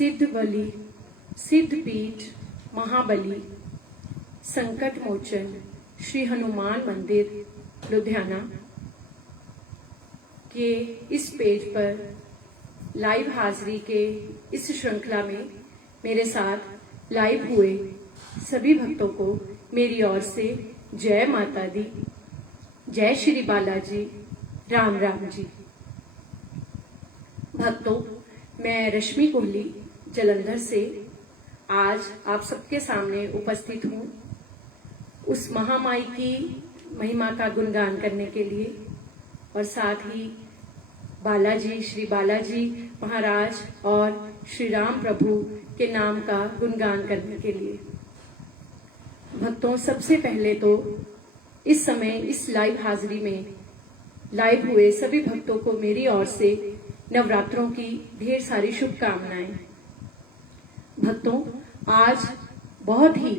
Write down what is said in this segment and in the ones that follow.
सिद्धबली, सिद्धपीठ, महाबली, संकट मोचन श्री हनुमान मंदिर लुधियाना के इस पेज पर लाइव हाजिरी के इस श्रृंखला में मेरे साथ लाइव हुए सभी भक्तों को मेरी ओर से जय माता दी, जय श्री बालाजी, राम राम जी। भक्तों, मैं रश्मि कोहली जलंधर से आज आप सबके सामने उपस्थित हूँ उस महामाई की महिमा का गुणगान करने के लिए और साथ ही बालाजी, श्री बालाजी महाराज और श्री राम प्रभु के नाम का गुणगान करने के लिए। भक्तों, सबसे पहले तो इस समय इस लाइव हाजिरी में लाइव हुए सभी भक्तों को मेरी ओर से नवरात्रों की ढेर सारी शुभकामनाएं। भक्तों, आज बहुत ही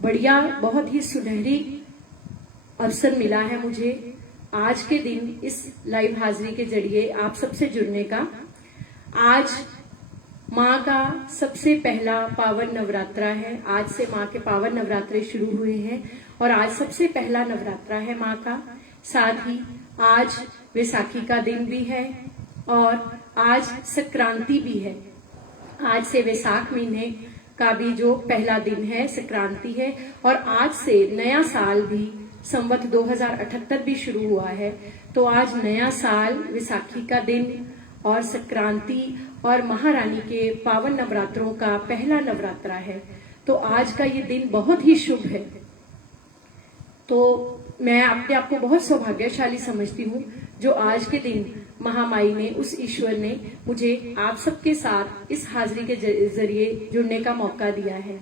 बढ़िया, बहुत ही सुनहरी अवसर मिला है मुझे आज के दिन इस लाइव हाजिरी के जरिए आप सबसे जुड़ने का। आज माँ का सबसे पहला पावन नवरात्रा है। आज से माँ के पावन नवरात्रे शुरू हुए हैं और आज सबसे पहला नवरात्रा है माँ का। साथ ही आज वैसाखी का दिन भी है और आज संक्रांति भी है। आज से वैसाख महीने का भी जो पहला दिन है संक्रांति है और आज से नया साल भी संवत 2078 भी शुरू हुआ है। तो आज नया साल, वैसाखी का दिन और संक्रांति और महारानी के पावन नवरात्रों का पहला नवरात्रा है। तो आज का ये दिन बहुत ही शुभ है। तो मैं अपने आप को बहुत सौभाग्यशाली समझती हूँ जो आज के दिन महामाई ने, उस ईश्वर ने मुझे आप सबके साथ इस हाजिरी के जरिए जुड़ने का मौका दिया है।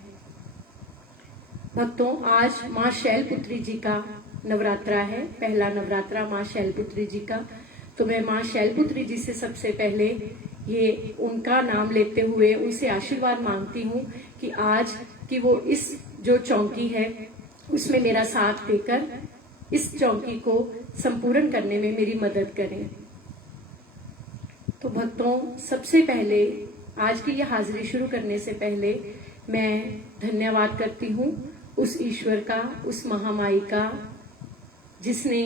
भक्तों, आज माँ शैलपुत्री जी का नवरात्रा है, पहला नवरात्रा माँ शैलपुत्री जी का। तो मैं माँ शैलपुत्री जी से सबसे पहले ये उनका नाम लेते हुए उनसे आशीर्वाद मांगती हूँ कि आज कि वो इस जो चौकी है उसमें मेरा साथ देकर इस चौकी को संपूर्ण करने में मेरी मदद करें। तो भक्तों, सबसे पहले आज की यह हाजिरी शुरू करने से पहले मैं धन्यवाद करती हूँ उस ईश्वर का, उस महामाई का, जिसने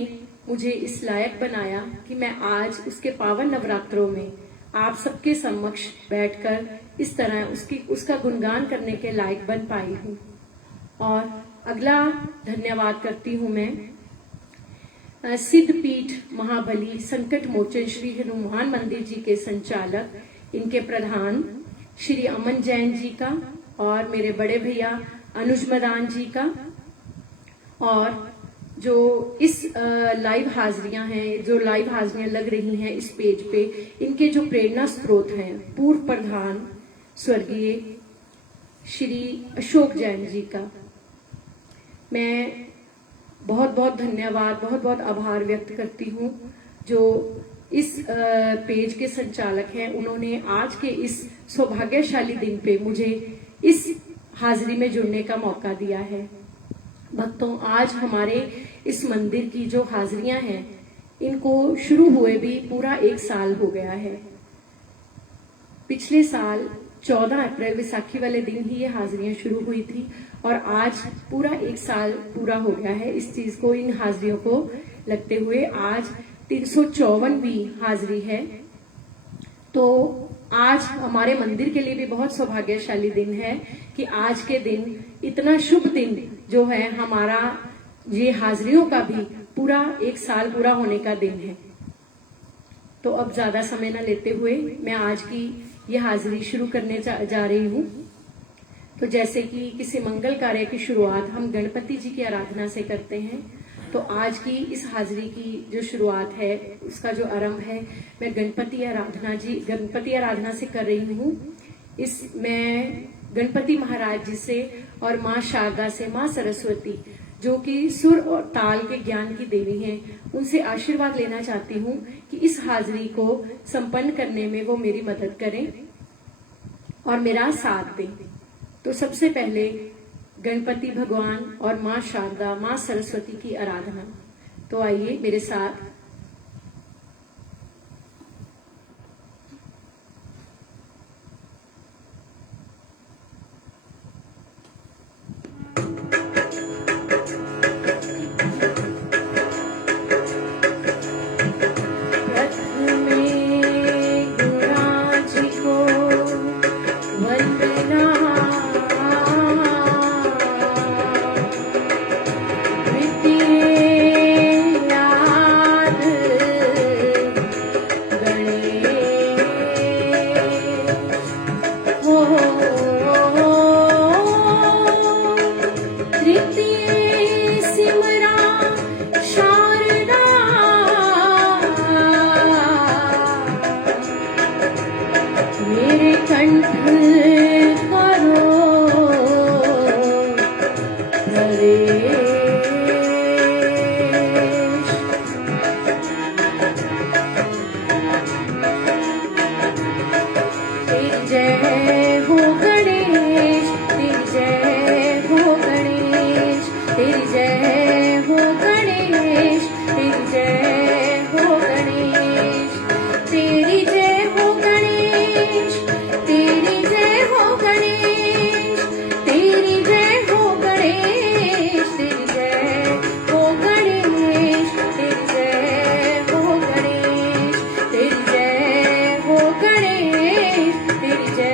मुझे इस लायक बनाया कि मैं आज उसके पावन नवरात्रों में आप सबके समक्ष बैठकर इस तरह उसका गुणगान करने के लायक बन पाई हूँ। और अगला धन्यवाद करती हूँ मैं सिद्धपीठ, महाबली, संकट मोचन श्री हनुमान मंदिर जी के संचालक, इनके प्रधान श्री अमन जैन जी का और मेरे बड़े भैया अनुज मदान जी का। और जो इस लाइव हाजिरियां हैं, जो लाइव हाजिरियां लग रही हैं इस पेज पे, इनके जो प्रेरणा स्रोत हैं, पूर्व प्रधान स्वर्गीय श्री अशोक जैन जी का मैं बहुत बहुत धन्यवाद, बहुत बहुत आभार व्यक्त करती हूँ जो इस पेज के संचालक हैं। उन्होंने आज के इस सौभाग्यशाली दिन पे मुझे इस हाजिरी में जुड़ने का मौका दिया है। भक्तों, आज हमारे इस मंदिर की जो हाजिरियां हैं इनको शुरू हुए भी पूरा 1 साल हो गया है। पिछले साल 14 अप्रैल वैसाखी वाले दिन ही ये हाजिरियां शुरू हुई थी और आज पूरा 1 साल पूरा हो गया है इस चीज को, इन हाजिरियों को लगते हुए। आज 354वीं हाजिरी है। तो आज हमारे मंदिर के लिए भी बहुत सौभाग्यशाली दिन है कि आज के दिन, इतना शुभ दिन जो है, हमारा ये हाजिरियों का भी पूरा 1 साल पूरा होने का दिन है। तो अब ज्यादा समय न लेते हुए मैं आज की ये हाजिरी शुरू करने जा रही हूँ। तो जैसे कि किसी मंगल कार्य की शुरुआत हम गणपति जी की आराधना से करते हैं, तो आज की इस हाजिरी की जो शुरुआत है, उसका जो आरंभ है, मैं गणपति आराधना से कर रही हूँ। मैं गणपति महाराज जी से और माँ शारदा से, माँ सरस्वती जो कि सुर और ताल के ज्ञान की देवी हैं, उनसे आशीर्वाद लेना चाहती हूँ कि इस हाजिरी को संपन्न करने में वो मेरी मदद करें और मेरा साथ दें। तो सबसे पहले गणपति भगवान और माँ शारदा, माँ सरस्वती की आराधना। तो आइए मेरे साथ बिना प्रीतिये याद गणेश हो तृतीय सिमरा शारदा मेरे कंठ करो प्रवेश तेरी जय हो गणेश तेरी जय हो गणेश तेरी जय हो गणेश तेरी जय हो गणेश तेरी जय हो गणेश तेरी जय हो गणेश तेरी जय हो गणेश तेरी जय हो गणेश तेरी जय हो गणेश तेरी जय हो गणेश तेरी जय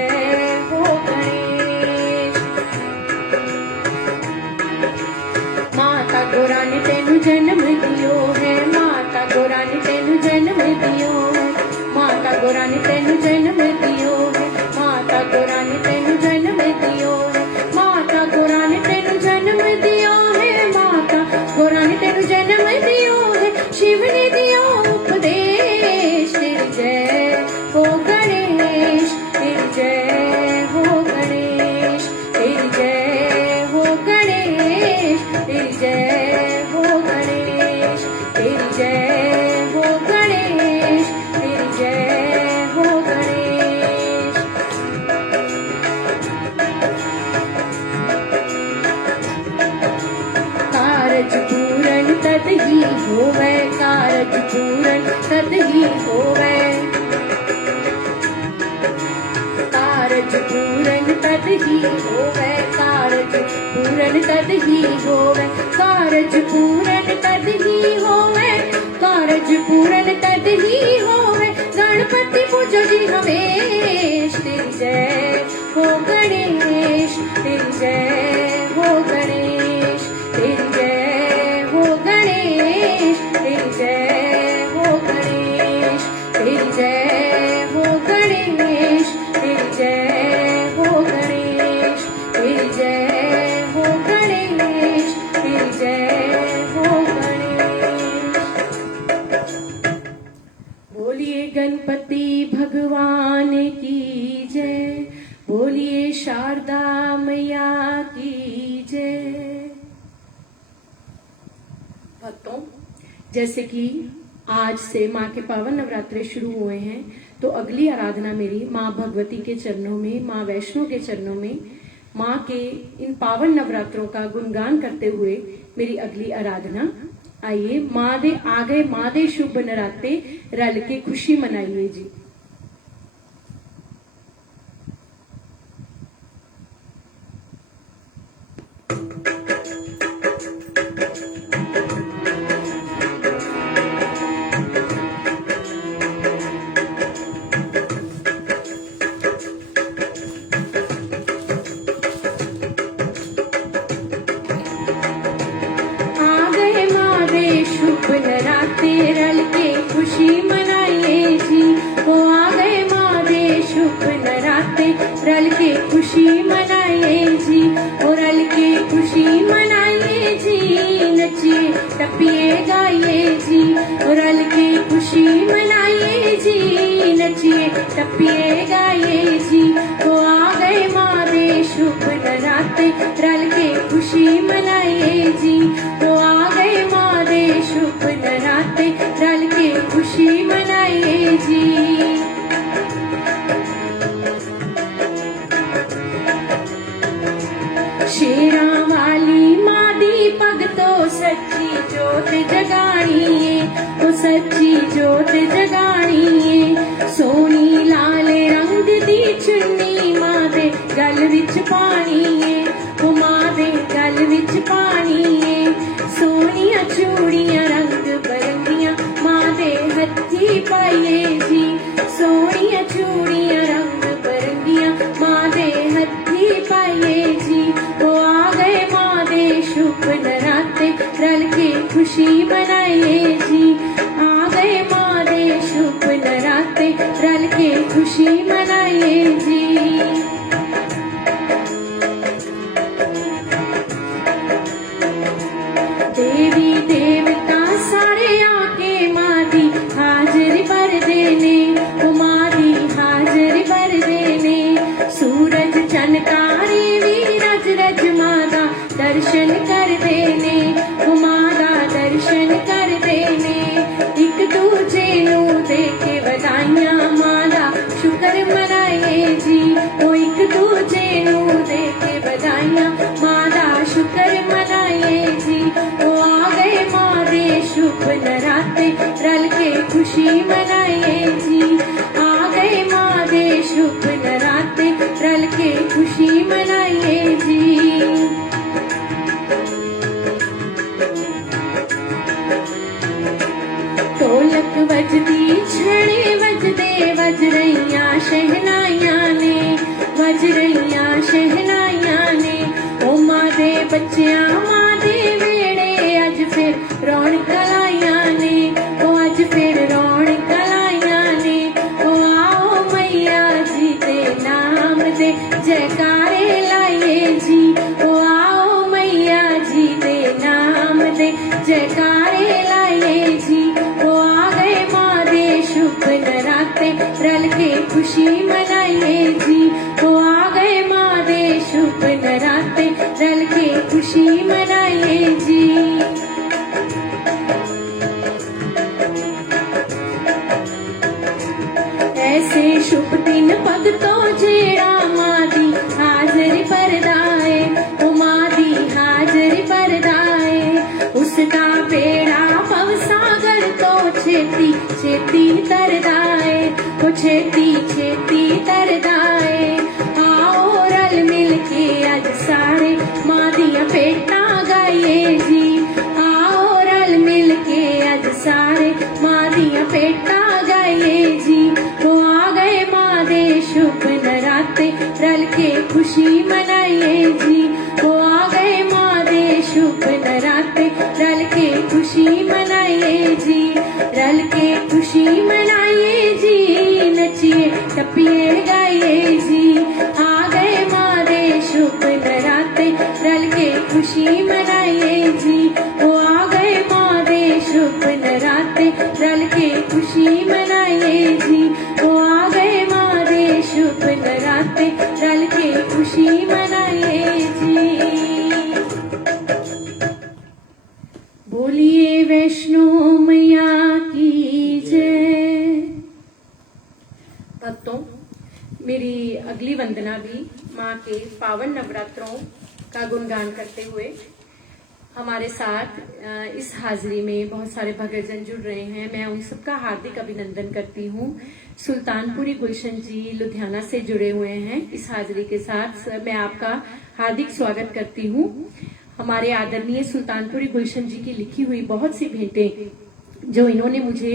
हो गणेश माता गौरा ने तेनू जन्म दियो है माता गौरा ने तेनू जन्म दियो है माता गौरा ने तेनू जन्म दियो है माता गौरा ने तेनू जन्म दियो है माता गौरा ने तेनू जन्म दियो है माता गौरा ने तेनू जन्म दियो है शिव ने दियो उपदेश तेरी जय हो गणेश तेरी जय हो गणेश तेरी जय हो गणेश तेरी जय हो गणेश तेरी जय हो गणेश तेरी जय हो गणेश कारज पूरन तद ही होवे कारज पूरन तद ही होवे कारज पूरन तद ही होवे कारज पूरन तद ही होवे कारज पूरन तद ही होवे कारज पूरन तद ही होवे गणपति पूजो जी हमेश तेरी जय हो गणेश तेरी जय हो गणेश तेरी जय हो गणेश तेरी जय हो गणेश तेरी जय हो गणेश तेरी जय हो गणेश तेरी जय हो गणेश तेरी जय हो गणेश बोलिए गणपति भगवान की जय बोलिए शारदा मैया की जय। भक्तों, जैसे कि आज से माँ के पावन नवरात्रे शुरू हुए हैं तो अगली आराधना मेरी माँ भगवती के चरणों में माँ वैष्णो के चरणों में माँ के इन पावन नवरात्रों का गुणगान करते हुए मेरी अगली आराधना। आइए माँ दे आ गए माँ दे शुभ नराते रल के खुशी मनाइए जी। शुभ नराते रल के खुशी मनाइए जी। वो आ गए माँ दे शुभ नराते रल के खुशी मनाइए जी। वो रल के खुशी मनाइए जी, नचिए टपिए गाइए जी। वो रल के खुशी मनाइए जी, नचिए टपिए गाइए जी। वो आ गए माँ दे शुभ नराते रल के खुशी मनाइए जी। वो आ गए माँ दे शुभ नराते रल के खुशी मनाइए जी। शेरा वाली माँ दी भगतो सच्ची जोत जगानी है। वो सच्ची जोत जगानी है। सोनी लाल रंग दी चुन्नी माँ दे गल विच पानी है। वो माँ दे गल विच पानी है। सोनिया चूड़ियां रंग बरंगियां माँ दे हथी पाइए जी। सोनिया चूड़ियां रंग बरंगियां माँ दे हथी खुशी मनाइए जी। ढोलक वजदी छड़े वजदे वज रहियां शहनाइयां ने, वज रहियां शहनाइयां ने। ओ मां दे बच्चियां मां दे वेड़े अज फिर रौनक लाइयां ने, ओ अज फिर रौनक लाइयां ने। ओ आओ मैया जी दे नाम दे जयकारे लाइए जी। ओ आओ मैया जी दे नाम दे जयकारे लाइए जी। ओ आ गए माँ दे शुभ नराते रल के खुशी मनाइए जी। ओ आ गए माँ दे शुभ नराते रल के खुशी मनाइए जी। ऐसे शुभ दिन भगतों जेड़ा मां दी हाजरी भरदाए, ओ मां दी हाजरी भरदाए। उसदा बेड़ा भवसागर तो छेती छेती तरदाए, ओ छेती छेती तरदाए। आओ रल मिल के अज सारे मां दियां भेंटां गाइए जी। आओ रल मिल के अज सारे मां दियां भेंटां गाइए जी। वो आ गए माँ दे शुभ नराते रल के खुशी मनाइए जी। वो आ गए माँ दे शुभ नराते रल के खुशी मनाइए जी। रल के खुशी मनाइए जी, नचिए टपिए गाइए जी। आ गए माँ दे शुभ नराते रल के खुशी मनाइए जी। वो आ गए माँ दे शुभ नराते रल के खुशी मनाइए जी। वो आ गए माँ दे शुभ नराते रल के खुशी मनाइए जी। बोलिए वैष्णो मैया की जय। भक्तों, मेरी अगली वंदना भी माँ के पावन नवरात्रों का गुणगान करते हुए हमारे साथ इस हाजिरी में बहुत सारे भक्तजन जुड़ रहे हैं। मैं उन सबका हार्दिक अभिनंदन करती हूँ। सुल्तानपुरी गुलशन जी लुधियाना से जुड़े हुए हैं इस हाजिरी के साथ। मैं आपका हार्दिक स्वागत करती हूँ। हमारे आदरणीय सुल्तानपुरी गुलशन जी की लिखी हुई बहुत सी भेंटें जो इन्होंने मुझे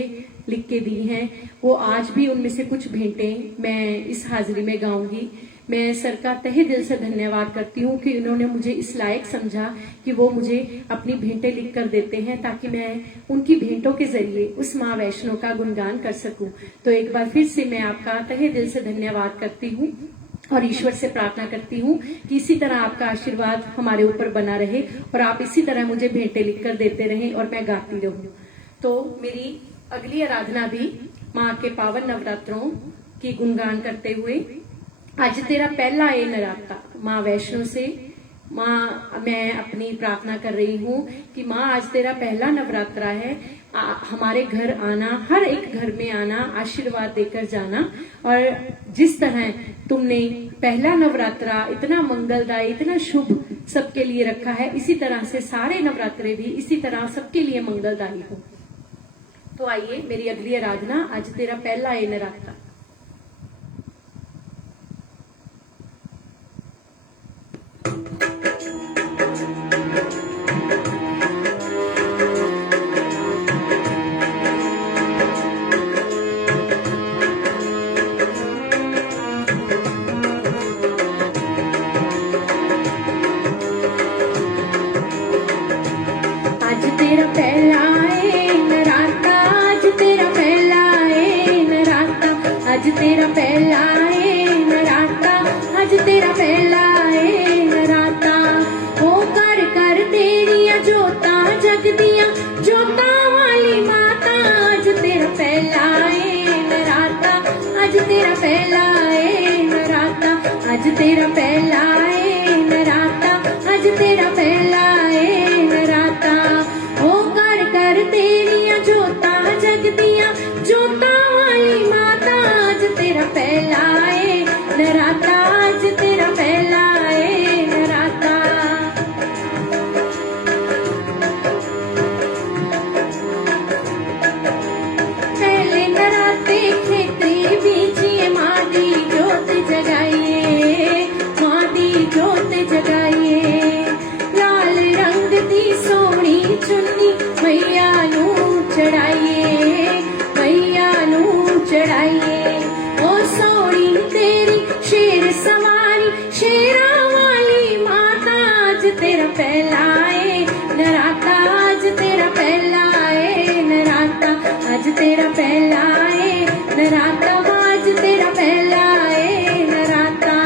लिख के दी हैं, वो आज भी उनमें से कुछ भेंटें मैं इस हाजिरी में गाऊंगी। मैं सर का तहे दिल से धन्यवाद करती हूँ कि उन्होंने मुझे इस लायक समझा कि वो मुझे अपनी भेंटें लिख कर देते हैं ताकि मैं उनकी भेंटों के जरिए उस माँ वैष्णो का गुणगान कर सकूं। तो एक बार फिर से मैं आपका तहे दिल से धन्यवाद करती हूँ और ईश्वर से प्रार्थना करती हूँ कि इसी तरह आपका आशीर्वाद हमारे ऊपर बना रहे और आप इसी तरह मुझे भेंटें लिख कर देते रहें और मैं गाती रहूं। तो मेरी अगली आराधना भी माँ के पावन नवरात्रों की गुणगान करते हुए, आज तेरा पहला ये नराता माँ वैष्णो से माँ मैं अपनी प्रार्थना कर रही हूँ कि माँ आज तेरा पहला नवरात्रा है। हमारे घर आना, हर एक घर में आना, आशीर्वाद देकर जाना। और जिस तरह तुमने पहला नवरात्रा इतना मंगलदायी, इतना शुभ सबके लिए रखा है, इसी तरह से सारे नवरात्रे भी इसी तरह सबके लिए मंगलदायी हो। तो आइए मेरी अगली आराधना, आज तेरा पहला ये नराता। आज तेरा पहला है नराता, आज तेरा पहला है नराता, आज तेरा पहला है नराता, आज तेरा पहला है नराता। ओ कर कर तेरिया जोता जगदियां जोता वाली माता, आज तेरा पहला है नराता, आज तेरा पहला है नराता, आज तेरा पहला है नराता, आज तेरा पहला है नराता। ओ कर कर तेरिया जोता जगदियां जोता वाली माता, आज तेरा पहला है नराता, आज तेरा पहला है नराता। पहले नराते खेतरी बीजिए माँ दी जोत जगाइए, माँ तेरा पहला है नराता, आज तेरा पहला है नराता, आज तेरा पहला है नराता, आज तेरा पहला है नराता।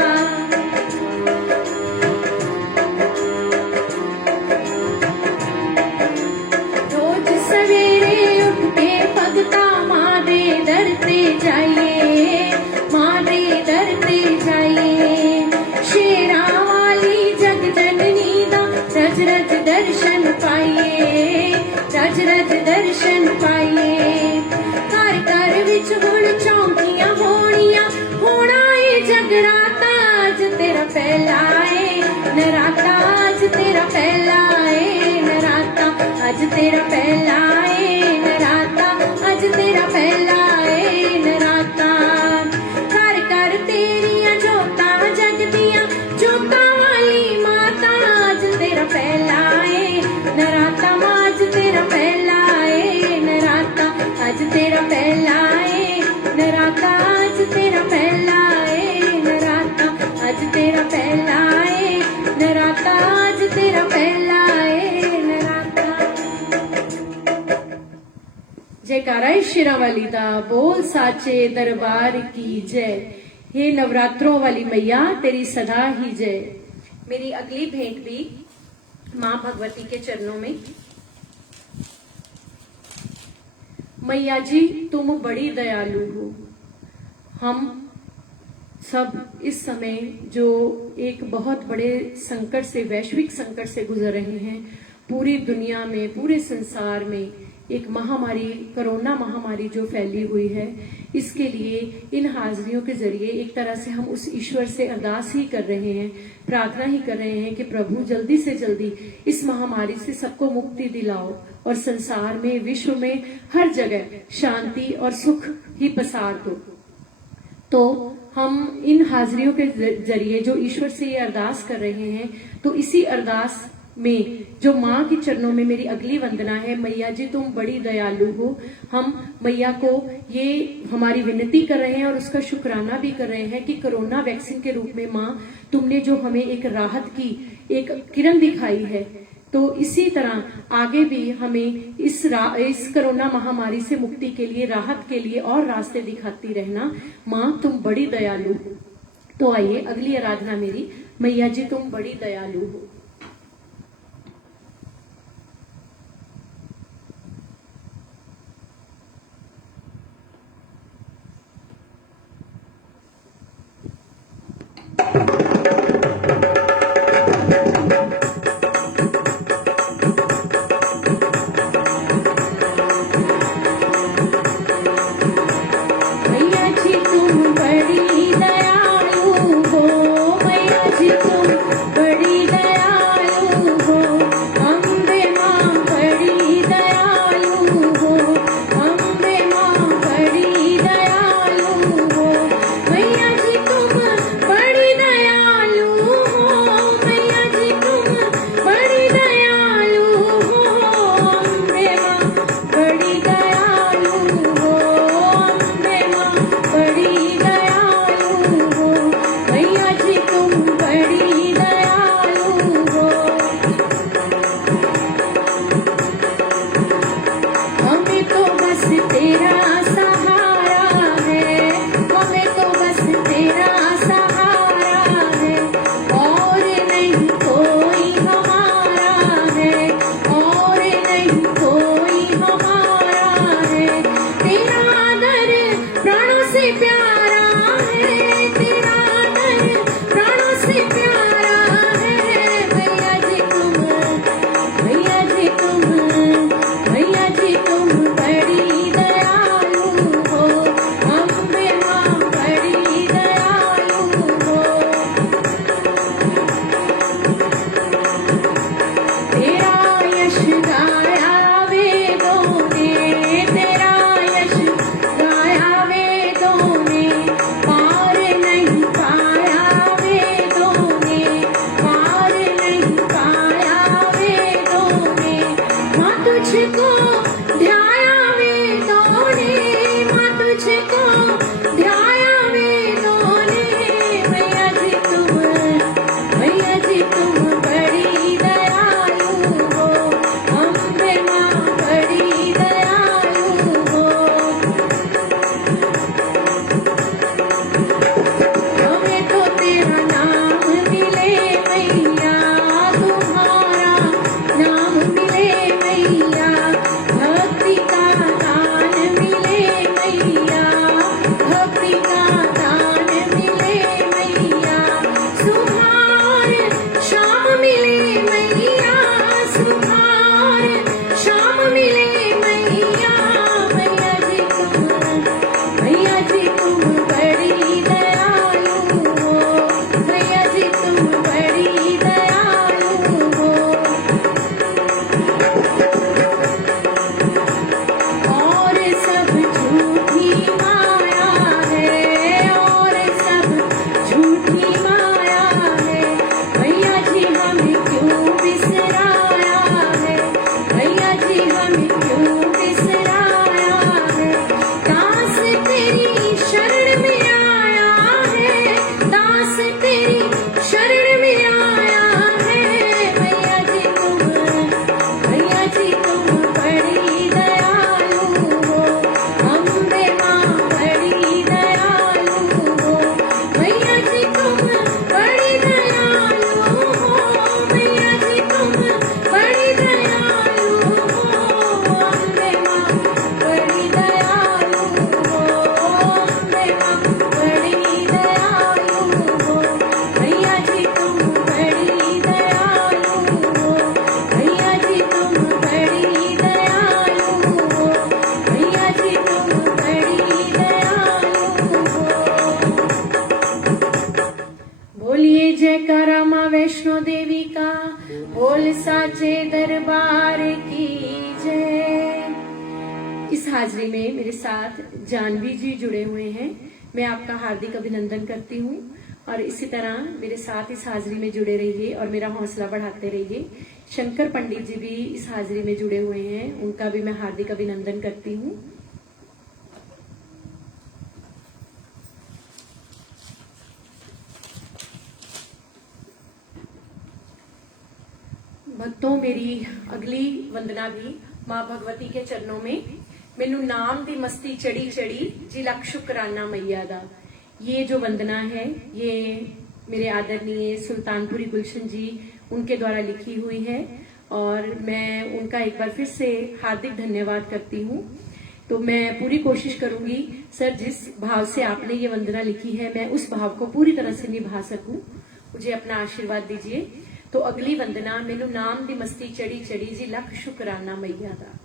रोज सवेरे उठ के भगता माँ दे दर पे जाइए, माँ दे दर पे जाइए, शेरा वाली जग जननी दा रज रज दर्शन पाइए, रज रज दर्शन पाइए। घर घर विच हुण चौंकियां होणियां, होना ए जगराता, आज तेरा पहला है नराता, आज तेरा पहला है नराता, आज तेरा पहला है नराता, आज तेरा पहला है नराता। घर घर तेरियां जोतां जगदियां, जोतां वाली माता, आज तेरा पहला है नराता, आज तेरा पहला है नराता, आज तेरा पहला है नराता, आज तेरा पहला है नराता, आज तेरा पहला है नराता, आज तेरा पहला है नराता। जयकारा शेरावाली दा, बोल साचे दरबार की जय। हे नवरात्रों वाली मैया तेरी सदा ही जय। मेरी अगली भेंट भी माँ भगवती के चरणों में। मैया जी तुम बड़ी दयालु हो। हम सब इस समय जो एक बहुत बड़े संकट से, वैश्विक संकट से गुजर रहे हैं, पूरी दुनिया में, पूरे संसार में एक महामारी, कोरोना महामारी जो फैली हुई है, इसके लिए इन हाजिरियों के जरिए एक तरह से हम उस ईश्वर से अरदास ही कर रहे हैं, प्रार्थना ही कर रहे हैं कि प्रभु जल्दी से जल्दी इस महामारी से सबको मुक्ति दिलाओ और संसार में, विश्व में हर जगह शांति और सुख ही पसार दो। तो हम इन हाजिरियों के जरिए जो ईश्वर से ये अरदास कर रहे हैं, तो इसी अरदास में जो माँ के चरणों में मेरी अगली वंदना है, मैया जी तुम बड़ी दयालु हो। हम मैया को ये हमारी विनती कर रहे हैं और उसका शुक्राना भी कर रहे हैं कि कोरोना वैक्सीन के रूप में माँ तुमने जो हमें एक राहत की एक किरण दिखाई है, तो इसी तरह आगे भी हमें इस कोरोना महामारी से मुक्ति के लिए, राहत के लिए और रास्ते दिखाती रहना। माँ तुम बड़ी दयालु हो। तो आइए अगली आराधना मेरी, मैया जी तुम बड़ी दयालु हो। बड़ी दयालु हो, मैया जी तुम बड़ी दयालु वैष्णो देवी का, बोल साचे दरबार की जय। इस हाजिरी में मेरे साथ जानवी जी जुड़े हुए हैं। मैं आपका हार्दिक अभिनंदन करती हूँ और इसी तरह मेरे साथ इस हाजिरी में जुड़े रहिए और मेरा हौसला बढ़ाते रहिए। शंकर पंडित जी भी इस हाजिरी में जुड़े हुए हैं, उनका भी मैं हार्दिक अभिनंदन करती हूँ। भक्तों, मेरी अगली वंदना भी माँ भगवती के चरणों में। मैनू नाम दी मस्ती चढ़ी चढ़ी जी लख शुकराना मैया दा। ये जो वंदना है ये मेरे आदरणीय सुल्तानपुरी गुलशन जी उनके द्वारा लिखी हुई है और मैं उनका एक बार फिर से हार्दिक धन्यवाद करती हूँ। तो मैं पूरी कोशिश करूंगी सर, जिस भाव से आपने ये वंदना लिखी है मैं उस भाव को पूरी तरह से निभा सकूं। मुझे अपना आशीर्वाद दीजिए। तो अगली वंदना, मैनू नाम दी मस्ती चढ़ी चढ़ी जी लख शुकराना मैया दा।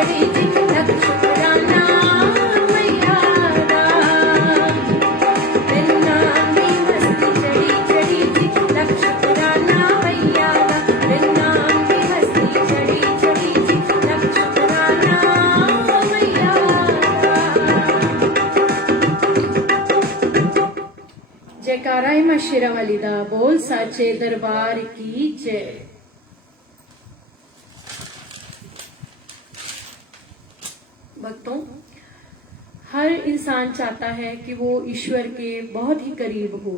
चढ़ी जी लख शुकराना मैया दा मेरे नाम दी हस्ती चढ़ी जी लख शुकराना मैया दा मेरे नाम दी हस्ती चढ़ी जी लख शुकराना मैया दा। जयकारा है मां शेरा वाली दा बोल साचे दरबार की जय। भक्तों, हर इंसान चाहता है कि वो ईश्वर के बहुत ही करीब हो।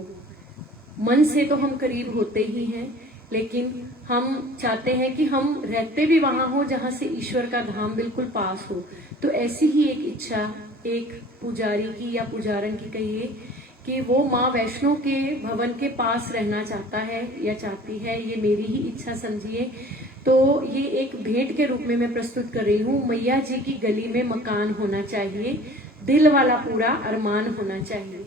मन से तो हम करीब होते ही हैं, लेकिन हम चाहते हैं कि हम रहते भी वहां हो जहां से ईश्वर का धाम बिल्कुल पास हो। तो ऐसी ही एक इच्छा एक पुजारी की या पुजारन की कहिए कि वो माँ वैष्णो के भवन के पास रहना चाहता है या चाहती है, ये मेरी ही इच्छा समझिए। तो ये एक भेंट के रूप में मैं प्रस्तुत कर रही हूँ। मैया जी की गली में मकान होना चाहिए, दिल वाला पूरा अरमान होना चाहिए।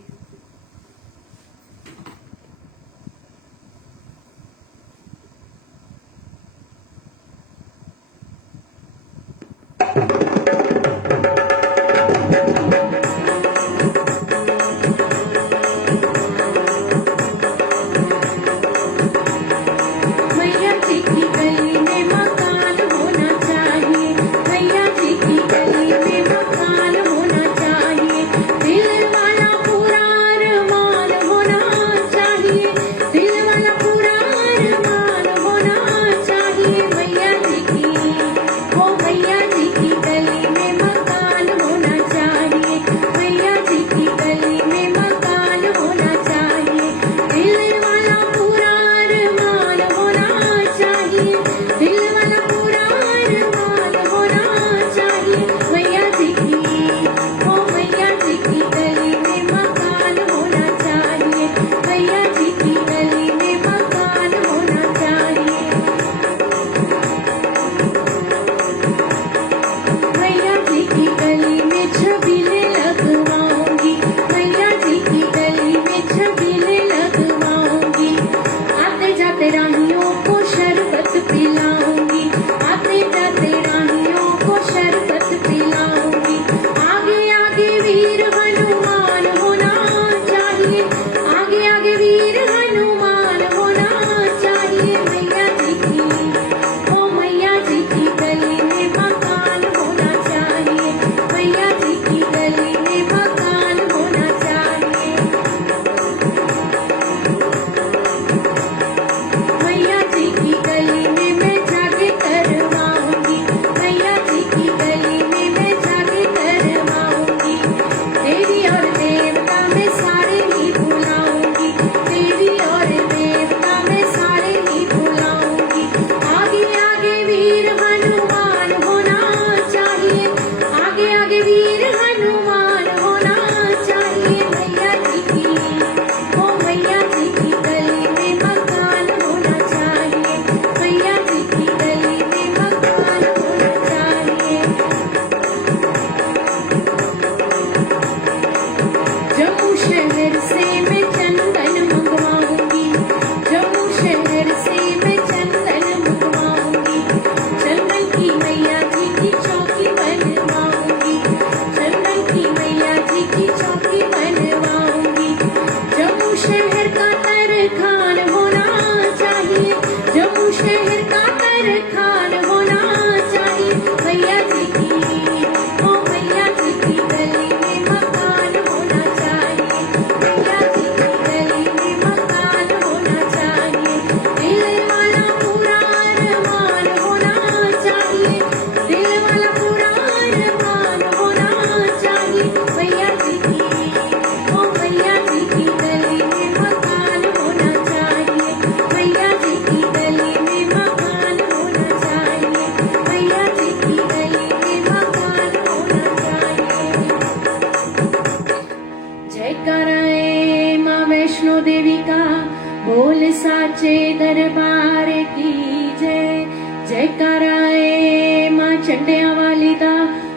साचे दरबार की जय। जयकाराए मां चंडिया वाली दा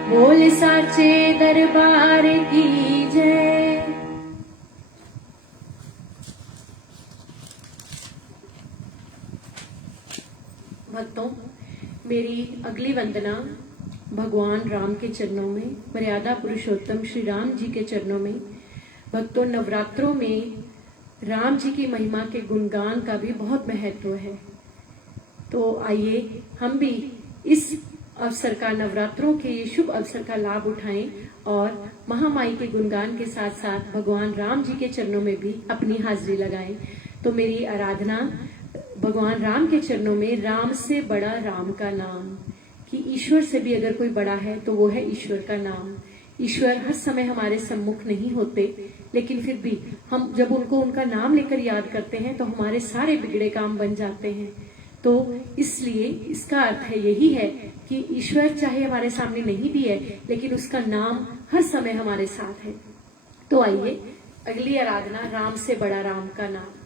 बोल साचे दरबार की जय। भक्तों, मेरी अगली वंदना भगवान राम के चरणों में, मर्यादा पुरुषोत्तम श्री राम जी के चरणों में। भक्तों, नवरात्रों में राम जी की महिमा के गुणगान का भी बहुत महत्व है। तो आइए हम भी इस अवसर का, नवरात्रों के ये शुभ अवसर का लाभ उठाएं और महामाई के गुणगान के साथ साथ भगवान राम जी के चरणों में भी अपनी हाजिरी लगाएं। तो मेरी आराधना भगवान राम के चरणों में, राम से बड़ा राम का नाम, कि ईश्वर से भी अगर कोई बड़ा है तो वो है ईश्वर का नाम। ईश्वर हर समय हमारे सम्मुख नहीं होते, लेकिन फिर भी हम जब उनका नाम लेकर याद करते हैं तो हमारे सारे बिगड़े काम बन जाते हैं। तो इसलिए इसका अर्थ है यही है कि ईश्वर चाहे हमारे सामने नहीं भी है, लेकिन उसका नाम हर समय हमारे साथ है। तो आइए अगली आराधना, राम से बड़ा राम का नाम।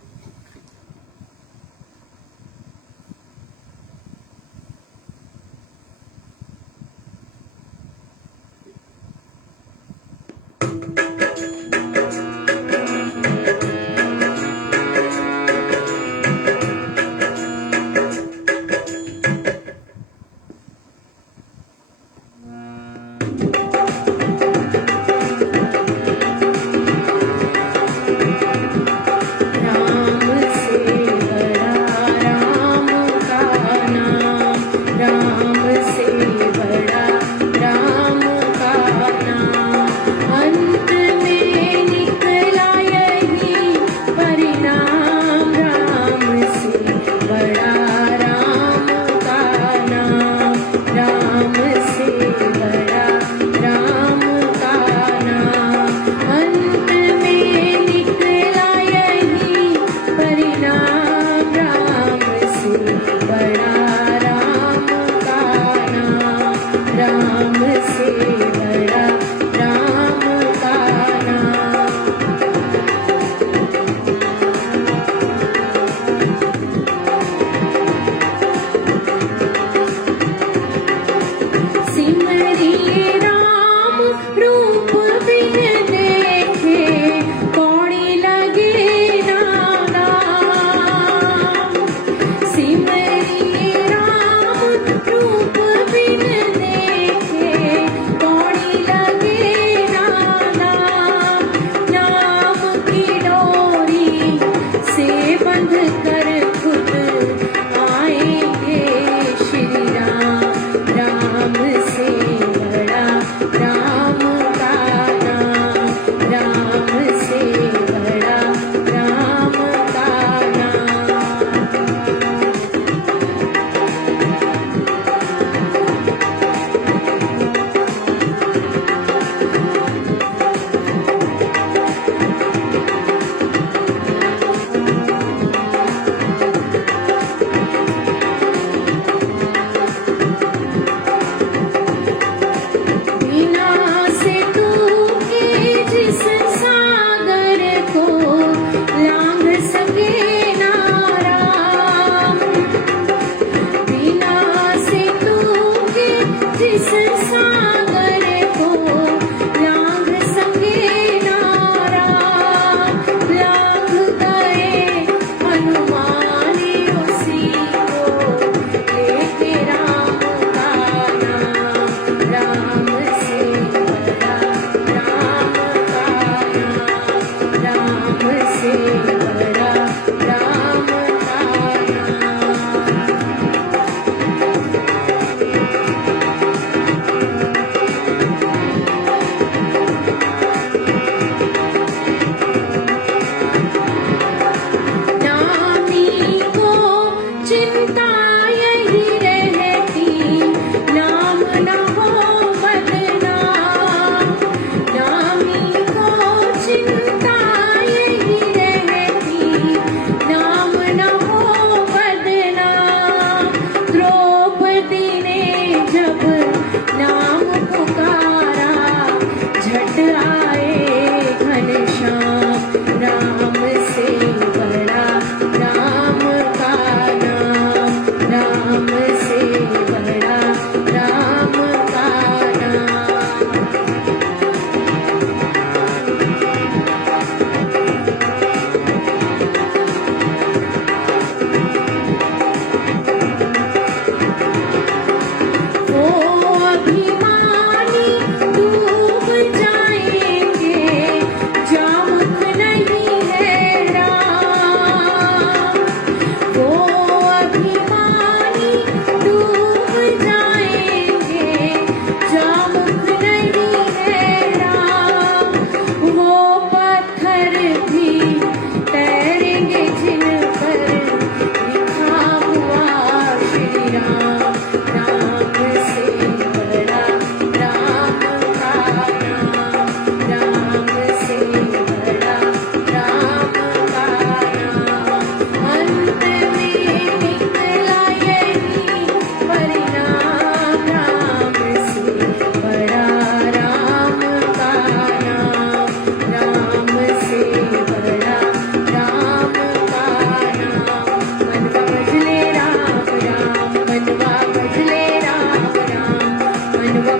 राम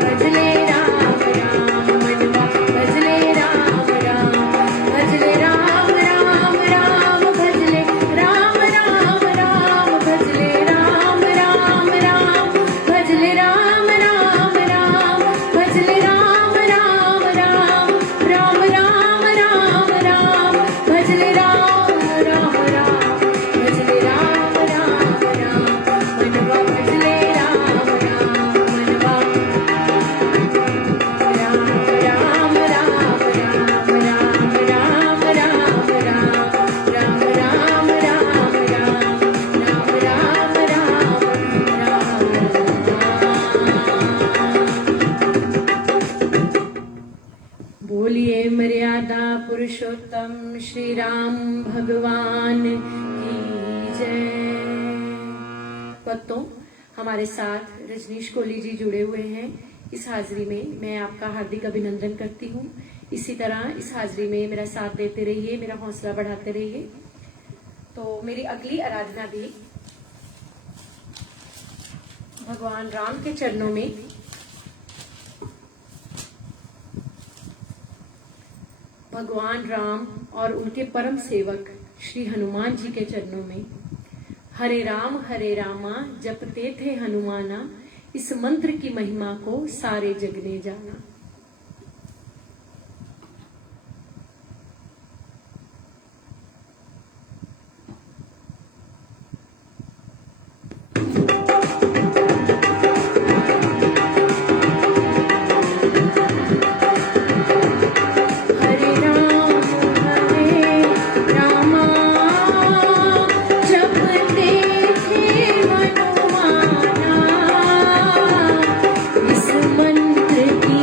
भजले राम राम मनवा भजले राम राम भजले राम राम राम भजले राम राम राम भजले राम राम राम भजले राम राम राम भजले राम राम राम राम राम राम राम भजले राम राम राम भजले राम राम राम मनवा भजले राम राम मनवा राम राम राम राम राम राम राम राम राम राम राम राम बोलिए मर्यादा पुरुषोत्तम श्री राम भगवान की जय। भक्तों, हमारे साथ रजनीश कोहली जी जुड़े हुए हैं। इस हाजिरी में मैं आपका हार्दिक अभिनंदन करती हूँ। इसी तरह इस हाजिरी में मेरा साथ देते रहिए, मेरा हौसला बढ़ाते रहिए। तो मेरी अगली आराधना भी भगवान राम के चरणों में, भगवान राम और उनके परम सेवक श्री हनुमान जी के चरणों में। हरे रामा जपते थे हनुमाना, इस मंत्र की महिमा को सारे जग ने जाना। इस मंत्र की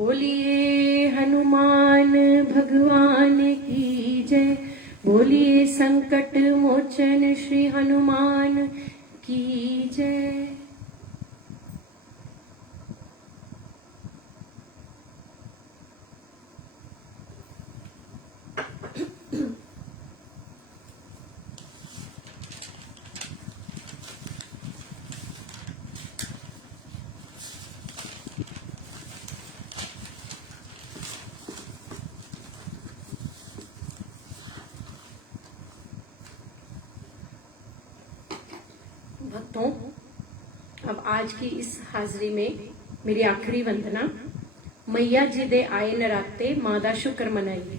बोलिए हनुमान भगवान की जय, बोलिए संकट मोचन श्री हनुमान की जय। भक्तों, अब आज की इस हाजिरी में मेरी आखिरी वंदना, मैया जी दे आए नराते मां दा शुक्र मनाइए।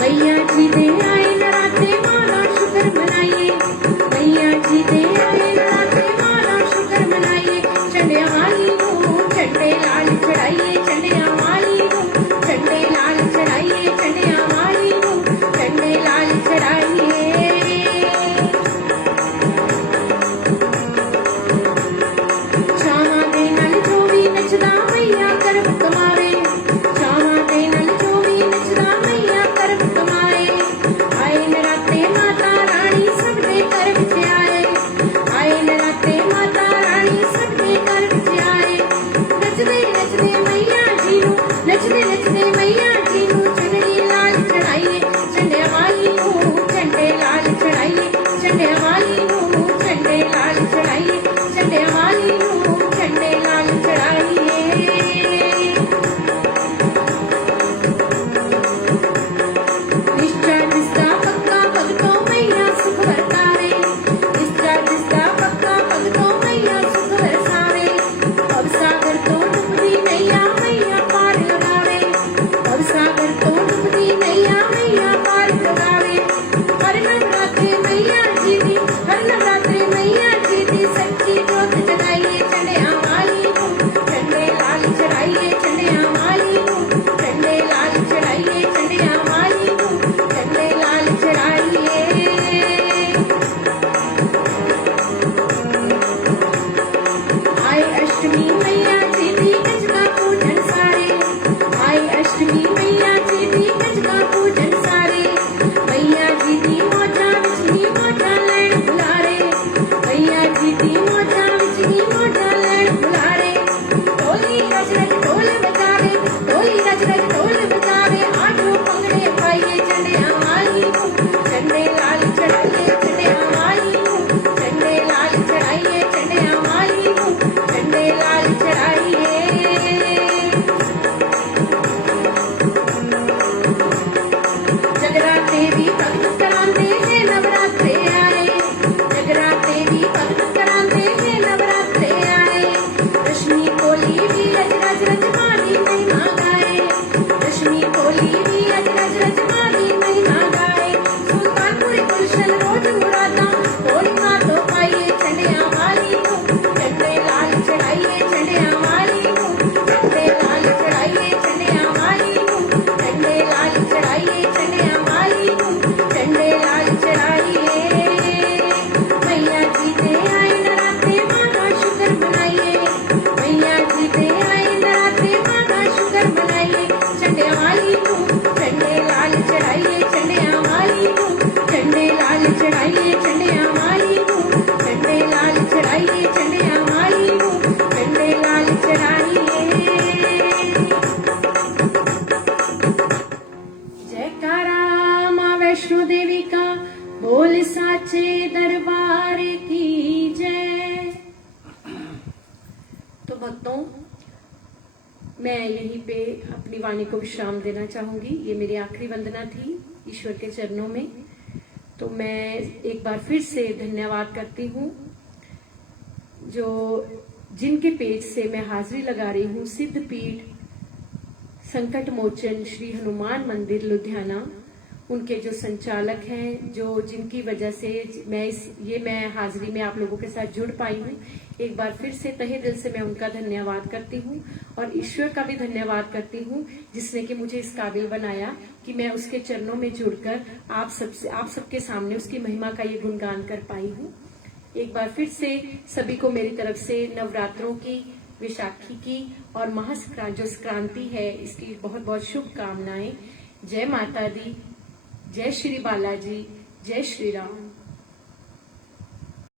मैया जी दे आए नराते मां दा शुक्र मनाइए, मैया जी दे आए नराते मां दा शुक्र मनाइए। चंडिया वाली नूं झंडे लाल चढ़ाइए, चंडिया वाली नूं झंडे लाल चढ़ाइए, चंडिया वाली नूं झंडे लाल चढ़ाइए। छावां दे नाल जो भी नचदा मैया करब कमावे, छावां दे नाल जो भी नचदा मैया करब कमाए। आए नराते माता रानी सब दे घर विच आए, आए नराते माता रानी सब दे घर विच आए। नचदे नचदे मैया जी नूं, नचदे नचदे मैया जी नूं चुनरी लाल चढ़ाइए, झंडे वाली नूं झंडे लाल चढ़ाइए, झंडे वाली नूं झंडे लाल चढ़ाइए, झंडे वाली नूं झंडे लाल चढ़ाइए। निष्ठा जिसका पक्का भगतों मैया सुख बरसावे, निष्ठा जिसका पक्का भगतों मैया सुख बरसावे। अब सागर तो डूबती नैया मैया पार लगावे, अब सागर तो डूबती नैया मैया पार लगावे। हर नवरात्रे मैया जी दी, हर नवरात्रे मैया जी दी सच्ची जोत जगाइए। चंडिया वाली नूं झंडे लाल चढ़ाइए, चंडिया वाली नूं झंडे लाल चढ़ाइए, चंडिया वाली नूं झंडे लाल चढ़ाइए। आए अष्टमी मैया जी दी गज का पूजन सारे, आए अष्टमी मैया जी दी गज का पूजन सारे। मैया जी दी मौजा विच ही मौजा लैण बुलारे, मैया जी दी मौजा विच ही मौजा लैण बुलारे। ढोली रज रज ढोल बजावे, ढोली रज रज ढोल बजावे। आठों पंगड़े पाइए, चंडिया वाली नूं झंडे लाल चढ़ाइए, चंडिया वाली नूं झंडे लाल चढ़ाइए, चंडिया वाली नूं झंडे लाल चढ़ाइए। जगराते भी भगत करांदे हैं नवरात्रे आए, जगराते भी भगत करांदे हैं नवरात्रे आए। दशमी कोली भी रज रज रज मारी महिमा गाए, दशमी कोली भी रज रज रज मारी महिमा गाए। सुल्तानपुर गुलशन रोज मुरादा होलिका तो पाइए, चंडिया वाली नूं झंडे लाल चढ़ाइए, चंडिया वाली नूं झंडे लाल चढ़ाइए, चंडिया वाली नूं झंडे लाल चढ़ाइए, चंडिया वाली नूं झंडे लाल चढ़ाइए। मैया जी दे आए नराते मां दा शुक्र मनाइए, मैया जी दे आए नराते मां दा शुक्र मनाइए। चंडिया वाली नूं झंडे लाल चढ़ाइए, चंडिया वाली नूं झंडे लाल चढ़ाइए, चंडिया वाली नूं झंडे लाल चढ़ाइए, चंडिया वाली नूं झंडे लाल चढ़ाइए। जयकारा मां वैष्णो देवी का, बोल साचे दरबार की जय। तो भक्तों, मैं यहीं पे अपनी वाणी को विश्राम देना चाहूंगी। ये मेरी आखिरी वंदना थी ईश्वर के चरणों में। तो मैं एक बार फिर से धन्यवाद करती हूँ जो जिनके पेज से मैं हाजिरी लगा रही हूँ, सिद्धपीठ संकट मोचन श्री हनुमान मंदिर लुधियाना, उनके जो संचालक हैं, जो जिनकी वजह से मैं हाजिरी में आप लोगों के साथ जुड़ पाई हूँ। एक बार फिर से तहे दिल से मैं उनका धन्यवाद करती हूँ और ईश्वर का भी धन्यवाद करती हूँ जिसने कि मुझे इस काबिल बनाया कि मैं उसके चरणों में जुड़कर आप सबके सामने उसकी महिमा का ये गुणगान कर पाई हूँ। एक बार फिर से सभी को मेरी तरफ से नवरात्रों की, विशाखी की और जो संक्रांति है इसकी बहुत बहुत शुभकामनाएं। जय माता दी, जय श्री बालाजी, जय श्री राम।